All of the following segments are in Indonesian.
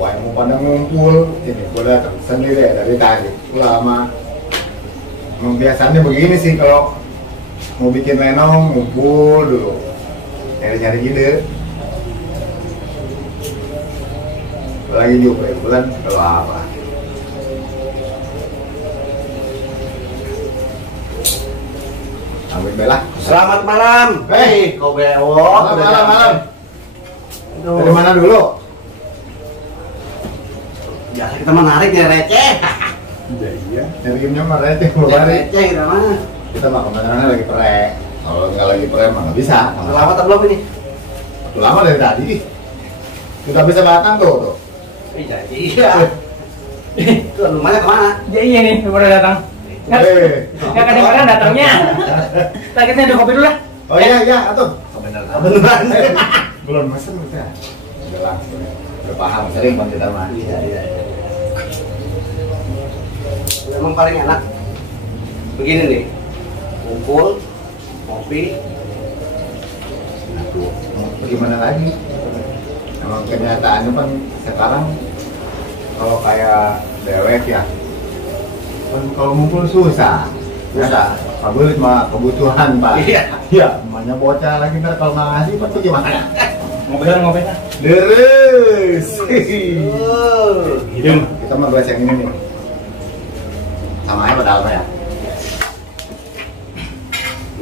Wah, mau pada ngumpul ini gua datang sendiri ya dari tadi lama. Memang biasanya begini sih kalau mau bikin lenong ngumpul dulu, nyari-nyari ide. Lagi juga ya bulan kalau apa? Amin bela. Selamat malam. Hei, kau bewok. Malam. Dari mana dulu? Biasa kita menarik ya receh. Iya. Nyariinnya mah receh keluar. Receh kita mah. Kita mah kemana-mana lagi perek. Kalau nggak lagi perek mah nggak bisa. Selamat atau belum ini? Lama dari tadi. Sudah bisa batang tuh. Jadi iya. Itu rumahnya kemana? Ya iya nih, udah datang. Nggak kadang-kadang datangnya. Takutnya ada kopi dulu lah. Oh iya, atuh. Beneran. Belum mesen udah. Udah langsung. Udah paham sering kan kita mah. Iya. Memang paling enak begini nih, kumpul, kopi. Nah tuh, gimana lagi? Emang kenyataannya kan sekarang kalau kayak dewek ya, kan kalau ngumpul susah. Susah. Kabulit mah kebutuhan pak. Iya. Namanya bocah lagi ntar kalau nggak ngasih pak tuh gimana? Ngopi lah. Deres. Hidung. Kita mau bahas yang ini nih. Sama aja padahal ya.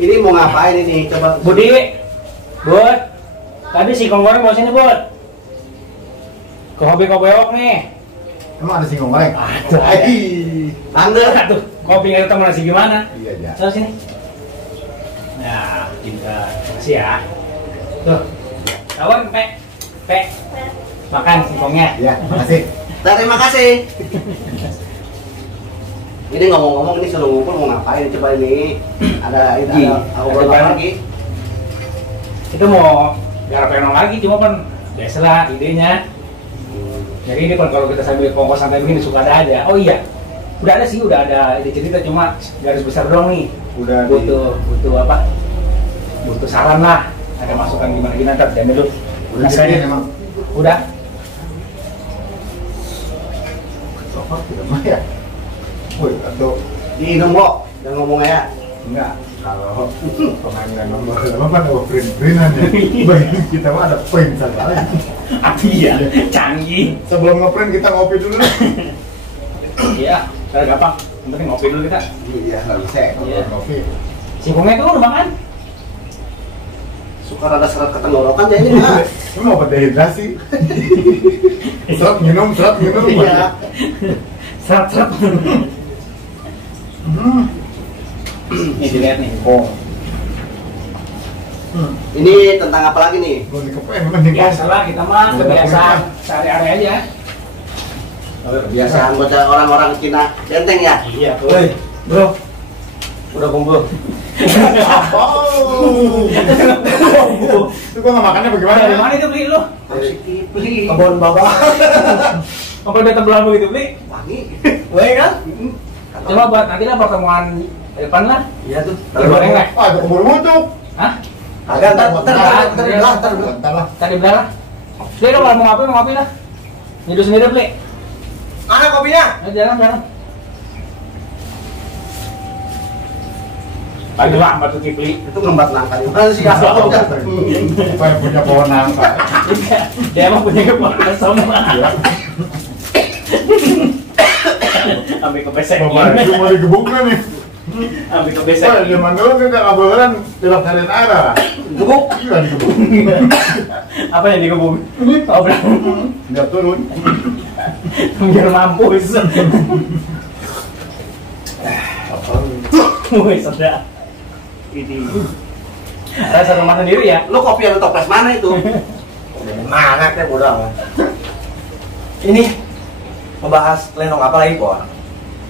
Ini mau ngapain ini? Coba. Budi, Bud. Tadi si Kong goreng bawa sini, Bud. Ke hobi kopi bewok nih. Emang ada singkong goreng? Ada. Tanda. Tuh, kopi nggak tahu nasi gimana? Iya ya. Terus sini. Nah, kita kasih ya. Tuh. Kawan, Pe. Makan singkongnya. Iya, makasih. Terima kasih. Ini ngomong-ngomong ini selalu ngumpul mau ngapain? Coba ini ada obrolan apa lagi? Itu mau garap renong lagi, cuma kan biasalah idenya. Jadi ini kan kalau kita sambil kongkos santai begini suka ada. Oh iya, udah ada ide cerita, cuma garis besar doang nih. Udah butuh apa? Butuh saran lah. Ada masukan gimana ntar diambil dulu. Udah Saya emang. udah. Sofa tidak mah ya. Woi, atau Diinum kok, jangan ngomong ya. enggak? Kalau pemain nomor apa ada print-printan ya. Bagi kita mah ada print saja. Iya, canggih. Sebelum ngeprint kita ngopi dulu. Iya, cara gampang. Yang penting ngopi dulu kita. Iya, nggak bisa ya Iya. ngopi. Singkongnya tuh udah makan. Suka rada seret ketenggorokan ya ini mah. Ini mau obat dehidrasi. Serap minum. Iya. Serap. Nih dilihat nih. Oh, Ini tentang apa lagi nih? belum dikepen mending. Biasalah kita mah kebiasaan sehari-hari aja. Kebiasaan bocah orang-orang Cina Benteng ya? Iya, Woi, bro. Udah kumpul. Oh. Itu gua nggak makannya bagaimana? Dari mana itu beli lu? Beli. Kebun baba. Apa udah tebelan begitu beli? Wangi. Woi kan? Coba buat nanti lah pertemuan depan lah. Iya tuh. Goreng lah. Ah, itu kebun muncul. Hah? Agak ntar lah. Tadi belah lah. Beli dong, mau ngopi lah. Nyeduh sendiri beli. Mana kopinya? Ayo jalan. Pagi lah, batu kipli. Itu ngembat nangka gimana sih? Kayak punya pohon nangka. Dia emang punya kepala sama. Ambil kepesek. Bapak itu mau digebuknya nih. Ambil kepesek. Wah, zaman dulu kita kabaran dilaksarin air. Gebuk. Iya digebuk. Apa yang digebuk? Oh, Nggak turun. biar mampus. Wih, sedap. Ini. Rasa rumah sendiri ya? Lu kopi yang toples mana itu? Mana teh bodoh amat. Ini membahas lenong apa lagi kok?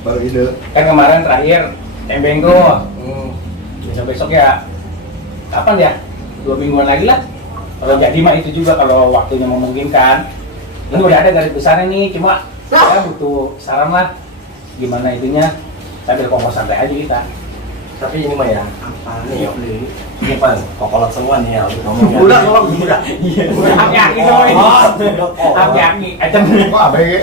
Baru ide. Kan kemarin terakhir tembeng tuh. Besok-besok ya. Kapan ya? 2 mingguan lagi lah. Kalau jadi mah itu juga kalau waktunya memungkinkan. Ini udah ada garis besarnya nih, cuma saya butuh saran lah. Gimana itunya? Sambil kongkos santai aja kita. Tapi ini mah ya, Apa nih yo. nih? Ini pan, kokolot semua nih ya, ngomong. Udah, tolong udah. Iya. Aki-aki coy. Aki-aki. Acem. Kok apa ya?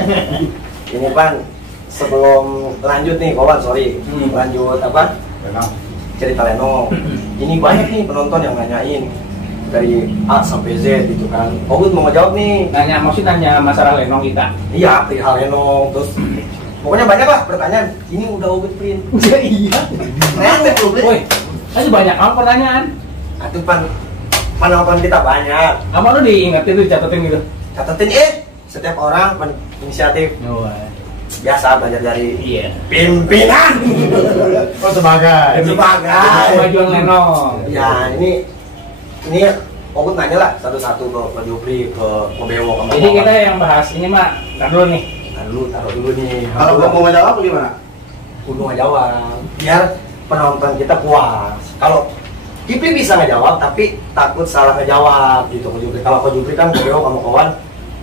Ini pan, sebelum lanjut nih, kawan, sorry. Lanjut apa? Lenong. Cerita Lenong. Ini banyak nih penonton yang nanyain dari A sampai Z gitu kan. Ogut mau ngejawab nih. Nanya masalah Lenong kita. Iya, perihal Lenong terus pokoknya banyak lah pertanyaan. Ini udah Ogut print. Iya. Nanti belum print. Woi, masih banyak apa pertanyaan? Atuh pan penonton kita banyak. Apa lu diingetin tuh dicatetin gitu? Catetin setiap orang inisiatif biasa belajar dari Iya. pimpinan. Oh sebagai. Sebagai Kemajuan Lenong. ya ini Ogut nanya lah satu-satu ke Jupri, ke Bewo, ke Jadi kita yang bahas ini mah ntar dulu nih. taruh dulu nih. Kalau gua mau jawab gimana? kudu ngejawab biar penonton kita puas. Kalau Kipli bisa ngejawab tapi takut salah ngejawab gitu ke Jupri. Kalau ke Jupri kan ke Bewo kamu kawan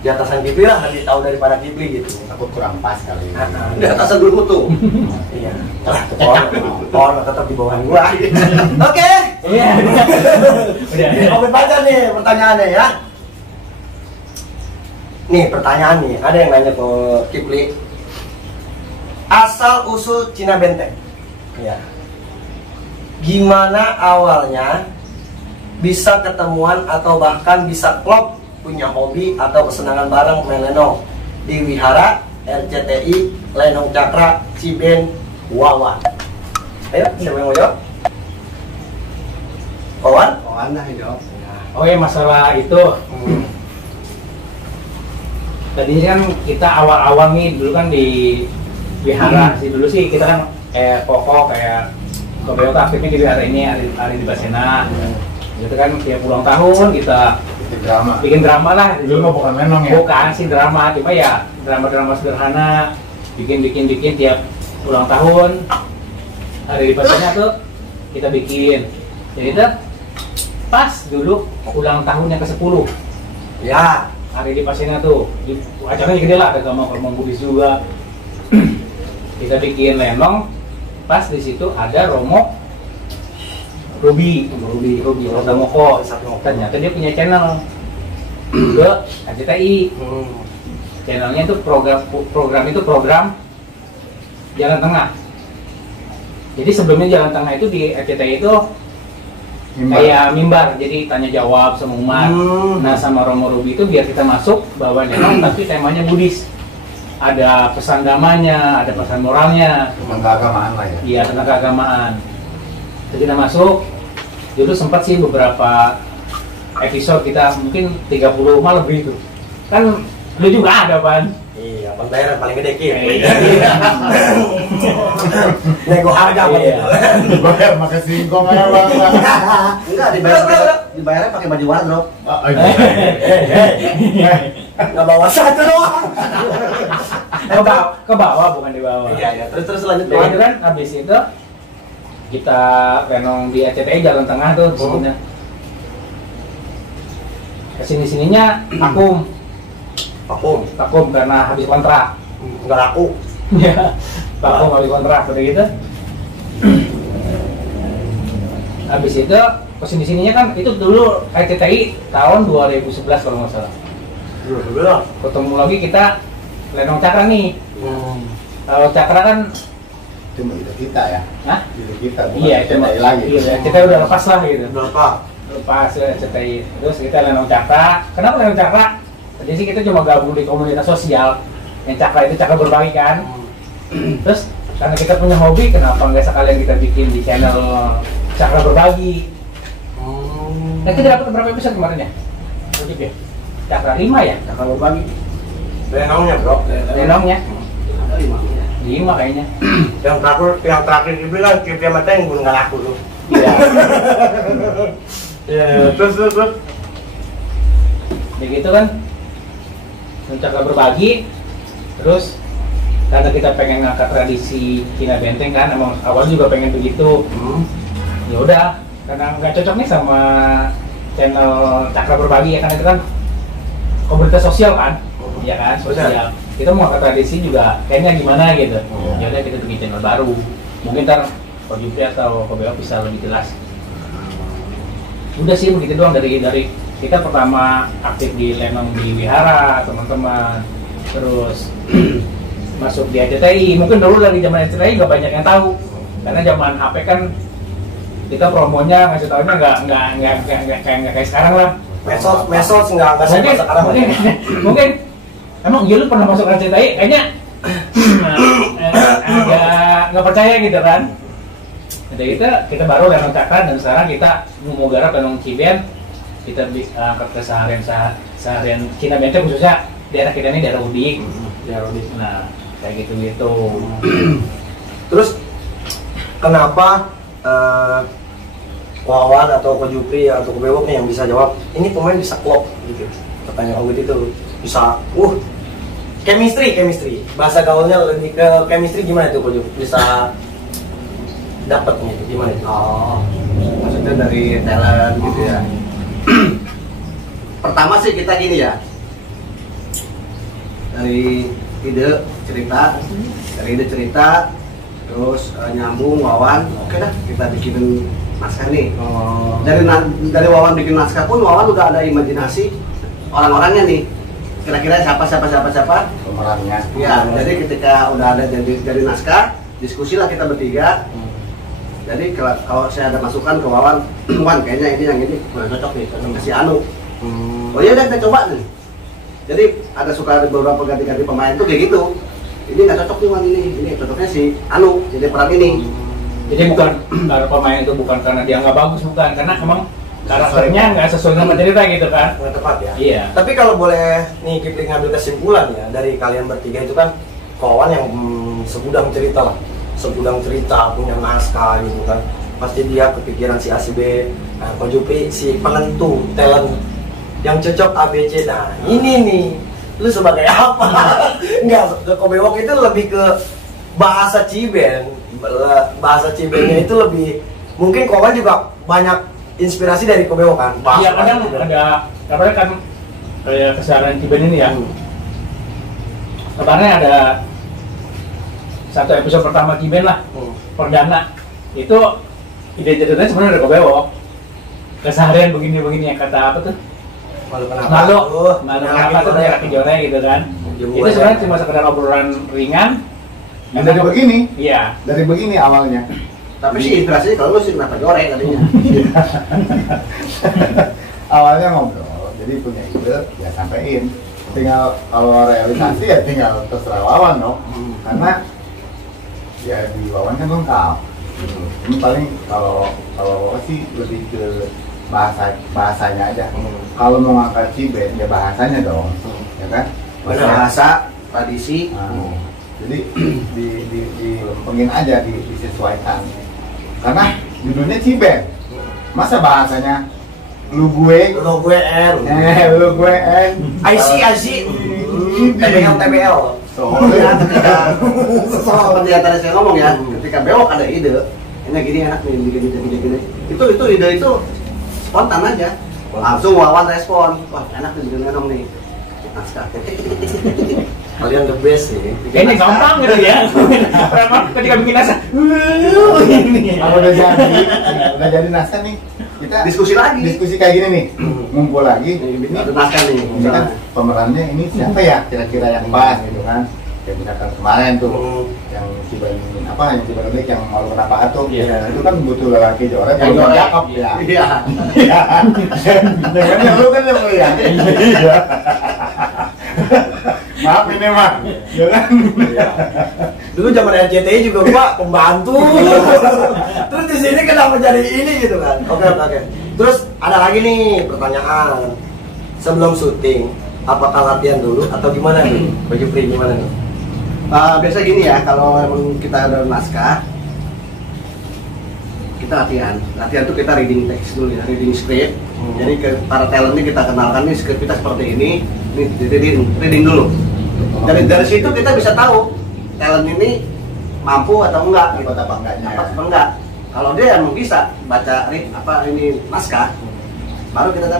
di atasan Kipli lah, lebih tahu daripada Kipli gitu. Takut kurang pas kali. Di atas dulu tuh. Iya. Lah, pohon tetap di bawah gua. Oke. Iya. Udah. Oke, baca nih pertanyaannya ya. Nih pertanyaan nih, ada yang nanya ke Kipli. Asal usul Cina Benteng. Ya. Gimana awalnya bisa ketemuan atau bahkan bisa klop punya hobi atau kesenangan bareng main lenong di Wihara, RCTI, Lenong Cakra, Ciben, Wawan. Ayo, siapa yang mau jawab? Wawan? Kawan dah yang jawab. Oh ya masalah itu. Tadinya kan kita awal-awal nih dulu kan di Wihara sih, dulu sih kita kan kayak pokok kayak Kobeo aktifnya di Wihara ini hari di Basena. Itu kan tiap ulang tahun kita bikin drama lah. Dulu mah bukan Lenong ya? Bukan sih drama, cuma ya drama-drama sederhana. Bikin tiap ulang tahun hari di Basena tuh kita bikin. Jadi itu pas dulu ulang tahun yang ke-10. Ya. Hari di Pasena tuh, acaranya gede lah, ada Gamang Bugis juga. Kita bikin lenong, pas di situ ada Romo Ruby Moko. Ternyata dia punya channel ke RCTI. Channelnya itu program Jalan Tengah. Jadi sebelumnya Jalan Tengah itu di RCTI itu kayak mimbar, jadi tanya jawab sama umat. Nah sama Romo Ruby itu biar kita masuk bawa lenong tapi temanya Buddhis. Ada pesan damanya, ada pesan moralnya. Tentang keagamaan lah ya? Iya, tentang keagamaan. Jadi kita masuk, dulu sempat sih beberapa episode kita mungkin 30 malah lebih itu. Kan lu juga ada Pan? Iya, pembayaran paling gede Kip. Iya. Nego harga apa Iya. gitu. Bayar pakai singkong aja bang. Enggak, dibayarnya pakai baju wardrobe. Nggak bawa satu doang. Ke bawah bukan di bawah. Iya, terus lanjut. Jadi itu kan habis itu kita renong di RCTI Jalan Tengah tuh disebutnya. Kesini-sininya vakum karena habis kontrak. Nggak laku. Ya, vakum habis kontrak seperti gitu. Habis itu kesini-sininya kan itu dulu RCTI tahun 2011 kalau nggak salah. Ketemu lagi kita Lenong Cakra nih. Kalau Cakra kan Itu ide kita ya? Hah? Ide kita, bukan Iya, itu RCTI lagi. Iya, kita udah lepas lah gitu. Berapa? Lepas RCTI. Terus kita Lenong Cakra. Kenapa Lenong Cakra? Tadi sih kita cuma gabung di komunitas sosial. Yang Cakra itu Cakra berbagi kan. Terus karena kita punya hobi, kenapa nggak sekalian kita bikin di channel Cakra Berbagi? Nah kita dapat berapa episode kemarin ya? Wajib ya? Cakra 5 ya? Cakra Berbagi. Lenongnya bro. Lenongnya Ada 5. 5 kayaknya. yang terakhir dibilang Kip dia mateng gue nggak laku tuh. Iya. Ya, terus. Ya gitu kan. Cakra Berbagi. Terus karena kita pengen ngangkat tradisi Cina Benteng kan, emang awal juga pengen begitu. Ya udah, karena nggak cocok nih sama channel Cakra Berbagi ya kan, itu kan komunitas sosial kan, ya kan sosial. Kita mau ngangkat tradisi juga kayaknya gimana gitu. Ya udah kita bikin channel baru. Mungkin ntar Ko Jupri atau Ko Bewok bisa lebih jelas. Udah sih begitu doang dari kita pertama aktif di Lenong di Wihara teman-teman, terus masuk di RCTI. Mungkin dulu dari zaman RCTI nggak banyak yang tahu karena zaman HP kan kita promonya ngasih tahunya nggak kayak sekarang lah. Mesos nggak seperti sekarang. Mungkin emang iya lu pernah masuk RCTI kayaknya agak nggak percaya gitu kan. Jadi kita baru Lenong Cakra dan sekarang kita mau garap Lenong Ciben. Kita angkat ke seharian Cina Benteng, khususnya daerah kita ini daerah Udik. Nah kayak gitu. Terus kenapa Wawan atau Ko Jupri atau Ko Bewok nih yang bisa jawab ini pemain bisa klop gitu? Pertanyaan Ogut itu bisa chemistry bahasa gaulnya lebih ke chemistry. Gimana itu Ko Jupri bisa dapatnya gimana itu? Maksudnya dari talent gitu ya. Pertama sih kita gini ya, dari ide cerita terus nyambung Wawan, oke dah kita bikinin naskah nih. Dari Wawan bikin naskah pun Wawan udah ada imajinasi orang-orangnya nih, kira-kira siapa pemerannya. ya. Jadi ketika udah ada dari naskah, diskusi lah kita bertiga. Jadi kalau saya ada masukan ke Wawan, Wan kayaknya ini yang ini kurang cocok nih, cocok si Anu. Oh iya deh, kita coba nih. Jadi ada beberapa ganti-ganti pemain tuh kayak gitu. Ini nggak cocok nih Wan, ini cocoknya si Anu jadi peran ini. Jadi bukan karena pemain itu bukan karena dia nggak bagus, bukan karena emang karakternya nggak sesuai sama cerita gitu kan. Nggak tepat ya. Iya. Tapi kalau boleh nih Kipling ngambil kesimpulan ya dari kalian bertiga itu kan kawan yang segudang cerita, punya naskah gitu kan. Pasti dia kepikiran si ACB, Ko Jupri si penentu talent yang cocok ABC. Nah ini nih lu sebagai apa? Enggak, Ko Bewok itu lebih ke bahasa Ciben. Bahasa Cibennya itu lebih mungkin kawan juga banyak inspirasi dari Ko Bewok kan. Iya, kadang ada kabarnya kan kayak keseharian Ciben ini ya. Kabarnya ada satu episode pertama Ciben lah, perdana itu ide ceritanya sebenarnya dari Ko Bewok. Keseharian begini yang kata apa tuh? Malu kenapa tuh daerah Kijore gitu kan. Itu sebenarnya cuma sekedar obrolan ringan. Dari begini? Iya. Dari begini awalnya. Tapi sih inspirasinya kalau lu sih kenapa goreng tadinya. Awalnya ngobrol, jadi punya ide ya sampein. Tinggal kalau realisasi ya tinggal terserah Wawan dong. Karena ya di Wawan kan lengkap. Ini paling kalau sih lebih ke bahasanya aja. Kalau mau ngangkat Ciben ya bahasanya dong, ya kan? Bahasa, tradisi. Jadi dilempengin aja, disesuaikan. Karena judulnya Ciben, masa bahasanya lu gue N, lu gue N, IC, TBL. Soalnya ketika seperti yang tadi saya ngomong ya, ketika Bewok ada ide, ini gini enak nih, gini. Itu ide itu spontan aja, langsung Wawan respon, wah enak nih bikin Lenong nih, naskah. Kalian the best nih. Kayaknya gampang gitu ya. Ketika bikin naskah, kalau udah jadi naskah nih, kita diskusi kayak gini nih, ngumpul lagi. Ini ada naskah nih, Ini kan pemerannya ini siapa ya kira-kira yang pas gitu kan? Kayak misalkan kemarin tuh yang Ciben Udik yang Malu Kenapa Atuk, itu kan butuh lelaki joret yang cakep ya. Iya. Dengan lu kan yang melihat. Maaf ini mah, ya kan? Dulu zaman RCTI juga gua pembantu. Terus di sini kenapa jadi ini gitu kan? Oke. Terus ada lagi nih pertanyaan. Sebelum syuting, apakah latihan dulu atau gimana nih? Ko Jupri gimana nih? Biasa gini ya, kalau memang kita ada naskah, kita latihan tuh kita reading text dulu ya, reading script. Jadi ke para talentnya kita kenalkan nih script kita seperti ini reading dulu. Dari situ kita bisa tahu talent ini mampu atau enggak, Dapat apa enggaknya ya? apa enggak. Kalau dia yang bisa baca ini naskah, baru kita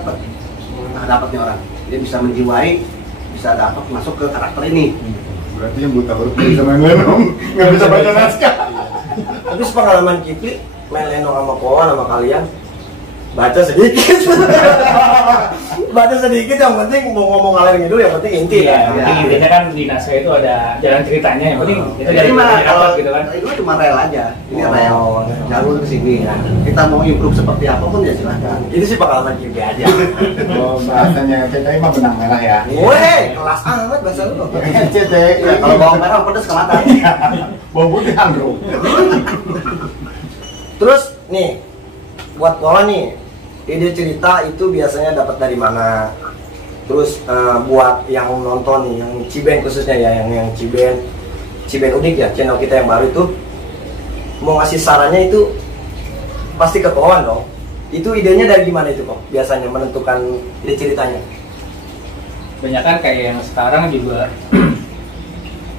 dapatnya orang. Dia bisa menjiwai, bisa dapat masuk ke karakter ini. Berarti yang buta huruf bisa main Lenong, nggak bisa baca naskah. Tapi pengalaman Kipi main Leno sama kawan sama kalian baca sedikit. Baca sedikit, yang penting mau ngomong ngalir ngidul, yang penting inti. Iya, yang penting intinya kan di naskah itu ada jalan ceritanya, yang penting itu Jadi mah kalau gitu kan. itu cuma rel aja. Ini Oh. rel jalur ke sini ya. Kita mau improve seperti apapun ya silakan. Itu sih pengalaman Kipi aja. Oh, bahasanya CTI mah benang merah ya. Weh, kelas amat bahasa lu. CTI. Ya, kalau bawang merah pedes ke mata. Bau putih andro. Terus nih, buat Wawan nih, ide cerita itu biasanya dapat dari mana? Terus buat yang nonton nih, yang Ciben khususnya ya, yang Ciben Udik ya, channel kita yang baru itu, mau ngasih sarannya itu pasti ke Wawan dong. Itu idenya dari gimana itu kok? Biasanya menentukan ide ceritanya. Banyak kan kayak yang sekarang juga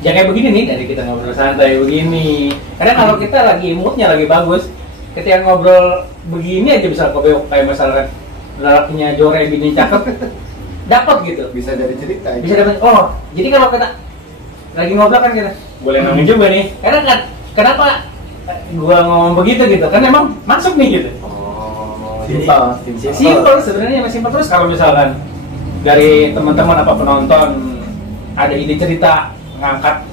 ya kayak begini nih, dari kita ngobrol santai begini. Kadang kalau kita lagi moodnya lagi bagus, ketika ngobrol begini aja bisa kayak misalkan lelakinya Jore bini cakep dapat gitu, Bisa jadi cerita. bisa dapat. Oh, jadi kalau kita lagi ngobrol kan kita boleh ngomong juga nih, karena kan kenapa gua ngomong begitu gitu kan, emang masuk nih gitu. Oh, Simpel sebenarnya, masih simpel. Terus kalau misalkan dari teman-teman apa penonton ada ide cerita ngangkat,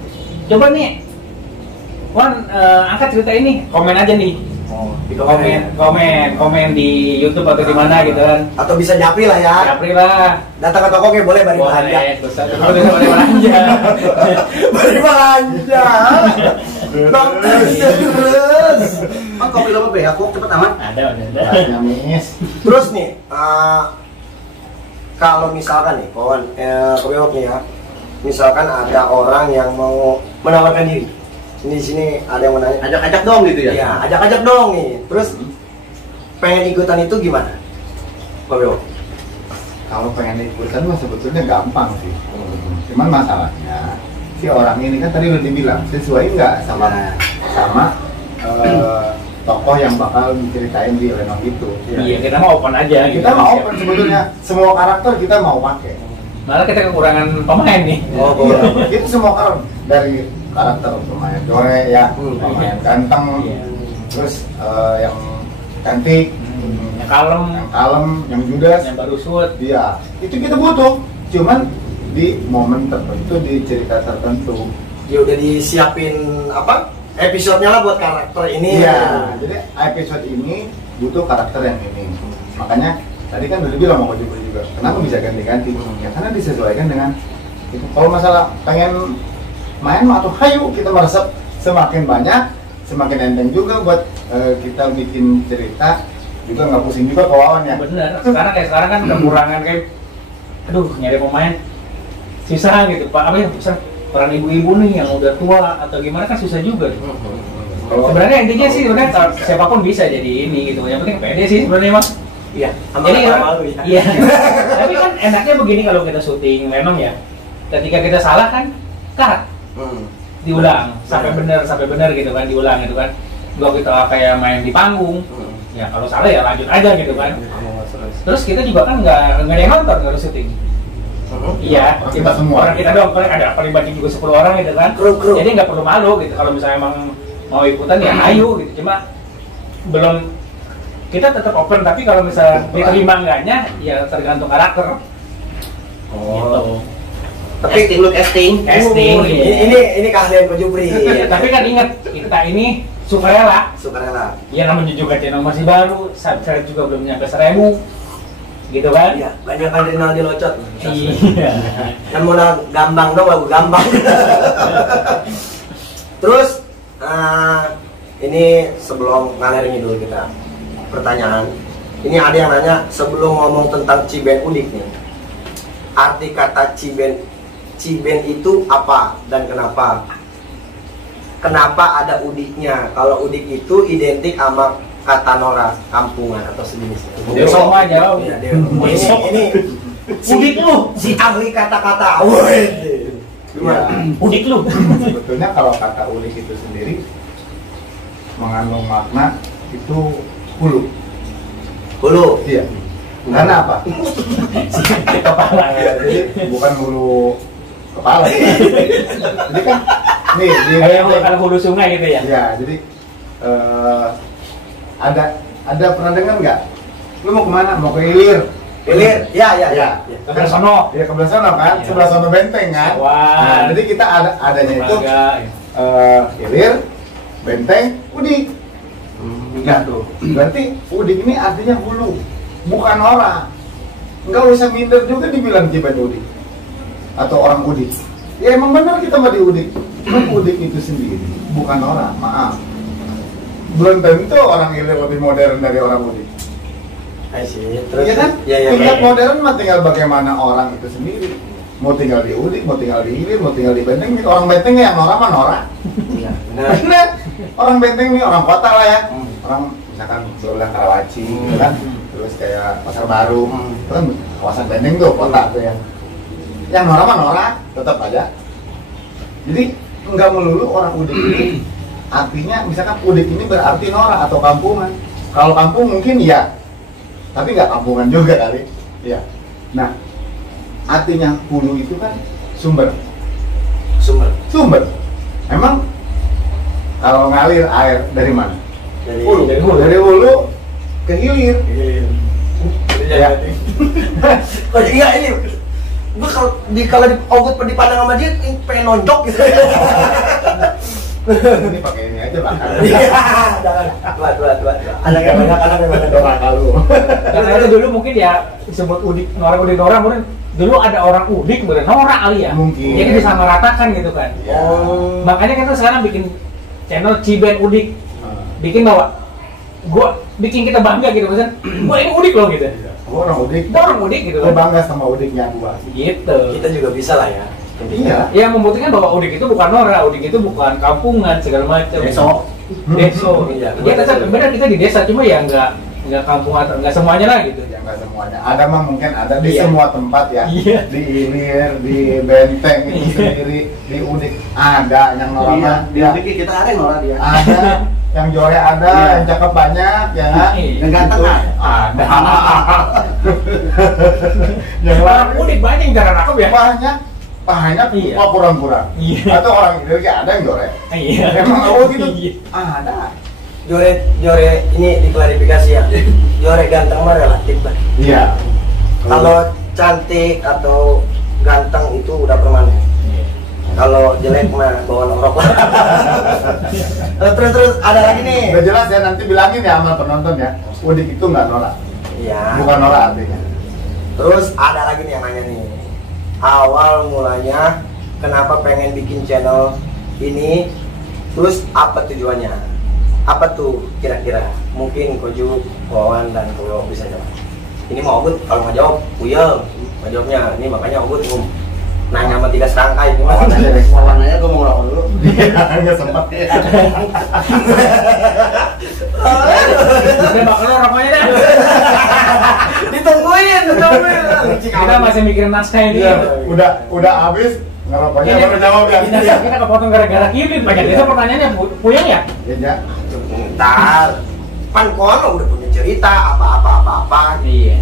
coba nih Wan, angkat cerita ini, komen aja nih. Oh, di komen di YouTube atau di mana gitu kan. Atau bisa nyapri lah ya. Japri lah. Datang ke toko kayak boleh bari belanja. Boleh, terus boleh belanja. Bari belanja. Terus. Bang kopi lo apa ya? Aku cepet amat. Ada. Bahasanya mis. Terus nih, kalau misalkan nih, kawan, kebewok nih ya, misalkan ada orang yang mau menawarkan diri, di sini ada yang menanya, Ajak-ajak dong gitu ya. ya ajak-ajak dong nih, terus pengen ikutan itu gimana, kebewok? Kalau pengen ikutan mah sebetulnya gampang sih. Cuman masalahnya si orang ini kan tadi udah dibilang sesuai nggak sama tokoh yang bakal diceritain di Lenong itu. Iya, kita mau open aja gitu. Kita mau open sebetulnya, semua karakter kita mau pakai. Malah kita kekurangan pemain nih. Oh, Iya, itu semua karakter dari karakter pemain Jore ya, pemain ganteng, Iya. terus yang cantik, Yang kalem, yang judes, yang baru shoot. dia itu kita butuh. Cuman di momen tertentu, di cerita tertentu. Ya udah disiapin apa? Episodenya lah buat karakter ini. Iya, jadi episode ini butuh karakter yang ini. Makanya tadi kan udah bilang mau juga. Kenapa bisa ganti-ganti? Ya karena disesuaikan dengan itu. Kalau masalah pengen main atau hayu, kita merasa semakin banyak, semakin enteng juga buat kita bikin cerita, juga nggak pusing juga ke Wawan ya. Bener. Sekarang kan kekurangan kayak, aduh nyari pemain susah gitu Pak. Apa ya susah? Peran ibu-ibu nih yang udah tua atau gimana kan susah juga. Sebenarnya intinya sih sebenarnya siapapun bisa jadi ini gitu. Yang penting pede sih sebenarnya Mas. Iya. Jadi malu ya. iya. Tapi kan enaknya begini kalau kita syuting memang ya. Ketika kita salah kan cut, diulang sampai benar gitu kan, diulang gitu kan. Gua kita kayak main di panggung. Ya kalau salah ya lanjut aja gitu kan. Terus kita juga kan nggak ada yang nonton kalau syuting. Iya, Kita semua. orang kita doang, paling ada paling banyak juga 10 orang gitu kan. Kru. Jadi nggak perlu malu gitu. Kalau misalnya emang mau ikutan ya ayo gitu. Cuma belum, kita tetap open, tapi kalau misalnya diterima enggaknya ya tergantung karakter. Gitu. Tapi Casting. Casting. ini keahlian Ko Jupri. Iya, tapi kan ingat kita ini sukarela. Sukarela. Ya namanya juga channel masih baru, subscribe juga belum nyampe 1000. Gitu kan? Iya, banyak adrenal dilocot. Iya. Kan modal gambang dong, lagu gambang. Terus ini sebelum ngalir dulu kita pertanyaan. Ini ada yang nanya sebelum ngomong tentang Ciben Udik nih. Arti kata Ciben itu apa dan kenapa? Kenapa ada udiknya? Kalau udik itu identik sama kata Nora, kampungan atau sejenisnya. Besok mah jauh. Iya, Besok. ini Udik lu. si ahli kata-kata. Woi. Ya, Udik lu. sebetulnya kalau kata ulik itu sendiri mengandung makna itu hulu. Hulu. Iya. Karena apa? Kepala. Jadi bukan hulu kepala. Jadi kan nih di Kayak yang kalau hulu sungai gitu ya. ya, jadi ada pernah dengar nggak? Lu mau kemana? Mau ke Ilir? Ilir, ya. Sebelah sono. Ya kebelah sono kan, Iya. sebelah sono benteng kan. Wah. Nah, jadi kita adanya itu Lembaga, ya. Ilir, benteng, udik. Nah tuh. Berarti udik ini artinya hulu, bukan orang. Nggak usah minder juga dibilang Ciben udik atau orang udik. Ya emang benar kita mah di udik. Cuma udik itu sendiri bukan orang, maaf. Belum tentu orang Ilir lebih modern dari orang udik. Terus, Iya kan? Iya. Tingkat modern mah tinggal bagaimana orang itu sendiri. Mau tinggal di udik, mau tinggal di Ilir, mau tinggal di benteng. Orang benteng yang norak mah norak. Iya, benar. Bener. Orang benteng nih orang kota lah ya. Orang misalkan sebelah Karawaci, gitu kan. Terus kayak Pasar Baru, itu kan kawasan benteng tuh kota tuh ya. Yang norak mah norak, tetap aja. Jadi nggak melulu orang udik ini. Artinya misalkan udik ini berarti norak atau kampungan. Kalau kampung mungkin iya, tapi nggak kampungan juga kali. Iya. Nah, artinya hulu itu kan sumber. Emang kalau ngalir air dari mana? Dari Dari hulu ke hilir. Ya. Oh iya ini. Gue kalau di Ogut dipandang sama dia pengen nonjok gitu. Ini pakai ini aja bakal. Iya, jangan. Buat. Anaknya banyak banyak. Doa kalau. Karena itu dulu mungkin ya disebut udik norak mungkin dulu ada orang udik kemudian norak kali ya. Mungkin. Jadi disamaratakan gitu kan. Ya. Makanya kita sekarang bikin channel Ciben Udik. Bikin bahwa gua bikin kita bangga gitu kan. Gua ini udik loh gitu. Gua orang udik. Kita orang udik gitu Gua kan. bangga sama udiknya gua. Gitu. Kita juga bisa lah ya. Iya. Ya membuktikan bahwa udik itu bukan norak, udik itu bukan kampungan segala macam. Deso. Deso. Iya, Ya tetap benar kita di desa cuma ya nggak kampungan, nggak semuanya lah gitu. Ya nggak semuanya. Ada mah mungkin ada di Iya. semua tempat ya. Iya. Di Ilir, di Benteng itu Iya. sendiri, di udik ada yang norak Iya, mah. di Udik kita ada yang norak dia. Ada yang jore ada, Iya. yang cakep banyak, ya nggak? Yang ganteng Gitu. ada. Yang Orang lain udik banyak yang cara rakap ya. banyak, Iya. kok kurang-kurang. Iya. Atau orang Ilir kayak ada yang jore. Iya. Emang awal gitu? Iya. Ada. Jore ini diklarifikasi ya. Jore ganteng mah relatif lah. Iya. Kalau cantik atau ganteng itu udah permanen. Kalau jelek mah bawa norok lah. Terus ada lagi nih. Udah jelas ya, nanti bilangin ya sama penonton ya. Udik itu nggak norak. Iya. Bukan norak artinya. Terus ada lagi nih yang nanya nih. Awal mulanya kenapa pengen bikin channel ini? Terus apa tujuannya? Apa tuh kira-kira? Mungkin Koju, Wawan dan Koyo bisa jawab. Ini mau Ogut kalau nggak jawab, Puyeng nggak jawabnya. Ini makanya Ogut nanya sama 3 serangkai gimana? Warnanya gue mau ngelawak dulu. Nggak sempat. Udah bakal rokoknya dah. Ditungguin. Kita masih mikirin naskah ini. Iya, udah habis ngerokoknya baru jawab ya. Kita kepotong gara-gara kiri. Banyak itu pertanyaannya Puyeng ya. Iya, ja. Bentar. Pan kono udah punya cerita apa. Iya.